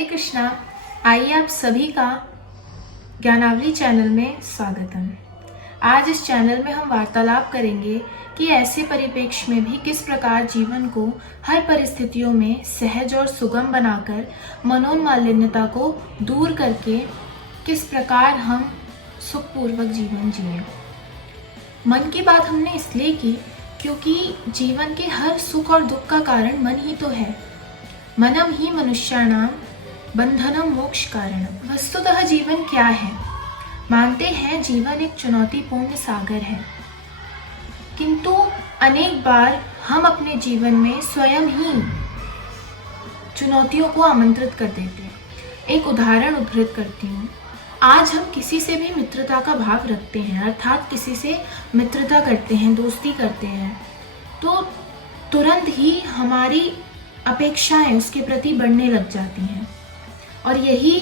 हरे कृष्णा। आइए आप सभी का ज्ञानावली चैनल में स्वागतम। आज इस चैनल में हम वार्तालाप करेंगे कि ऐसे परिप्रेक्ष्य में भी किस प्रकार जीवन को हर परिस्थितियों में सहज और सुगम बनाकर मनोन्मालिन्यता को दूर करके किस प्रकार हम सुखपूर्वक जीवन जिए। मन की बात हमने इसलिए की क्योंकि जीवन के हर सुख और दुख का कारण मन ही तो है। मनम ही मनुष्याणाम बंधनम मोक्ष कारणम। वस्तुतः जीवन क्या है? मानते हैं जीवन एक चुनौतीपूर्ण सागर है, किंतु अनेक बार हम अपने जीवन में स्वयं ही चुनौतियों को आमंत्रित कर देते हैं। एक उदाहरण उद्धृत करती हूँ। आज हम किसी से भी मित्रता का भाव रखते हैं, अर्थात किसी से मित्रता करते हैं, दोस्ती करते हैं, तो तुरंत ही हमारी अपेक्षाएं उसके प्रति बढ़ने लग जाती हैं और यही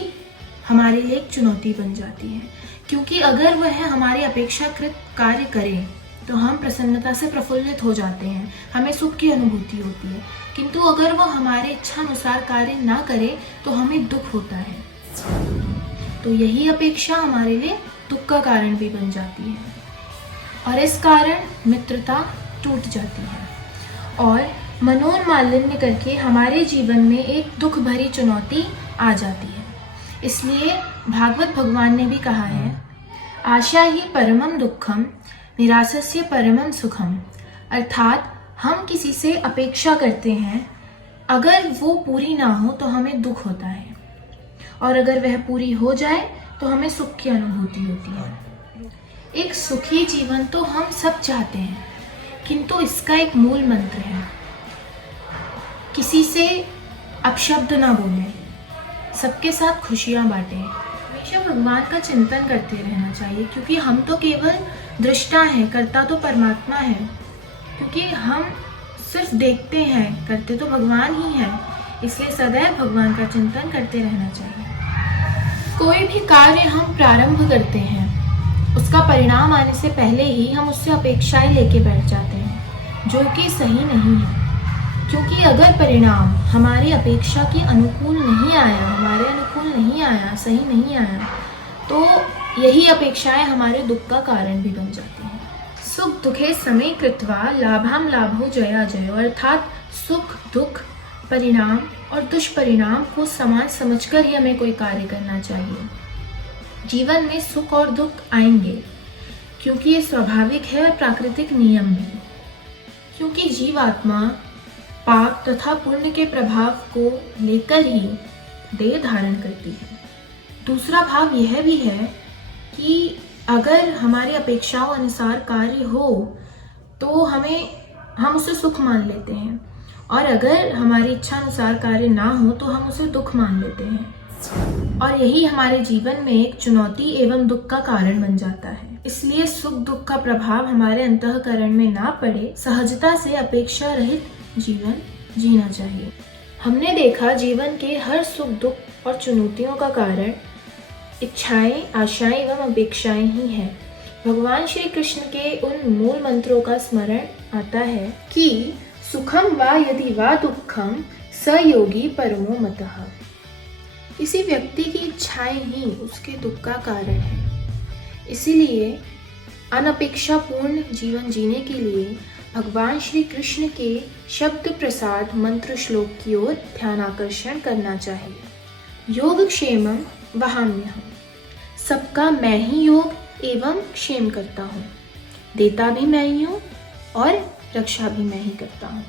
हमारे लिए एक चुनौती बन जाती है। क्योंकि अगर वह हमारे अपेक्षाकृत कार्य करे तो हम प्रसन्नता से प्रफुल्लित हो जाते हैं, हमें सुख की अनुभूति होती है, किंतु अगर वह हमारे इच्छा अनुसार कार्य ना करे तो हमें दुख होता है। तो यही अपेक्षा हमारे लिए दुख का कारण भी बन जाती है और इस कारण मित्रता टूट जाती है और मनोन्मालिन्य करके हमारे जीवन में एक दुख भरी चुनौती आ जाती है। इसलिए भागवत भगवान ने भी कहा है, आशा ही परमम दुखम निरासस्य परमम सुखम। अर्थात हम किसी से अपेक्षा करते हैं, अगर वो पूरी ना हो तो हमें दुख होता है और अगर वह पूरी हो जाए तो हमें सुख की अनुभूति होती है। एक सुखी जीवन तो हम सब चाहते हैं, किंतु इसका एक मूल मंत्र है, किसी से अपशब्द ना बोले, सबके साथ खुशियां बांटे, हमेशा भगवान का चिंतन करते रहना चाहिए। क्योंकि हम तो केवल दृष्टा हैं, करता तो परमात्मा है। क्योंकि हम सिर्फ देखते हैं, करते तो भगवान ही हैं। इसलिए सदैव भगवान का चिंतन करते रहना चाहिए। कोई भी कार्य हम प्रारंभ करते हैं, उसका परिणाम आने से पहले ही हम उससे अपेक्षाएं लेके बैठ जाते हैं, जो कि सही नहीं है। क्योंकि अगर परिणाम हमारी अपेक्षा के अनुकूल नहीं आया, हमारे अनुकूल नहीं आया, सही नहीं आया, तो यही अपेक्षाएं हमारे दुख का कारण भी बन जाती हैं। सुख दुखे समय कृत्वा लाभाम लाभो जया जयो। अर्थात सुख दुख परिणाम और दुष्परिणाम को समान समझकर ही हमें कोई कार्य करना चाहिए। जीवन में सुख और दुख आएंगे क्योंकि ये स्वाभाविक है और प्राकृतिक नियम भी। क्योंकि जीवात्मा पाप तथा पुण्य के प्रभाव को लेकर ही देह धारण करती है। दूसरा भाव यह भी है कि अगर हमारी अपेक्षाओं अनुसार कार्य हो तो हम उसे सुख मान लेते हैं और अगर हमारी इच्छा अनुसार कार्य ना हो तो हम उसे दुख मान लेते हैं और यही हमारे जीवन में एक चुनौती एवं दुख का कारण बन जाता है। इसलिए सुख दुख का प्रभाव हमारे अंतःकरण में ना पड़े, सहजता से अपेक्षा रहित जीवन जीना चाहिए। हमने देखा जीवन के हर सुख दुख और चुनौतियों का कारण इच्छाएं, आशाएं एवं अपेक्षाएं ही हैं। भगवान श्री कृष्ण के उन मूल मंत्रों का स्मरण आता है कि सुखम वा यदि वा दुखम स योगी परमो मतः। किसी व्यक्ति की इच्छाएं ही उसके दुख का कारण है। इसीलिए अनपेक्षापूर्ण जीवन जीने के लिए भगवान श्री कृष्ण के शब्द प्रसाद मंत्र श्लोक की ओर ध्यान आकर्षण करना चाहिए। योग क्षेमम वहाम्यहम्। सबका मैं ही योग एवं क्षेम करता हूँ, देता भी मैं ही हूँ और रक्षा भी मैं ही करता हूँ।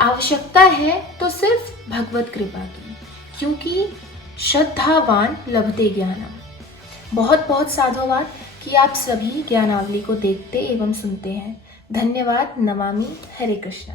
आवश्यकता है तो सिर्फ भगवत कृपा की, क्योंकि श्रद्धावान लभते ज्ञानम। बहुत बहुत साधुवाद कि आप सभी ज्ञानावली को देखते एवं सुनते हैं। धन्यवाद। नमामि। हरे कृष्णा।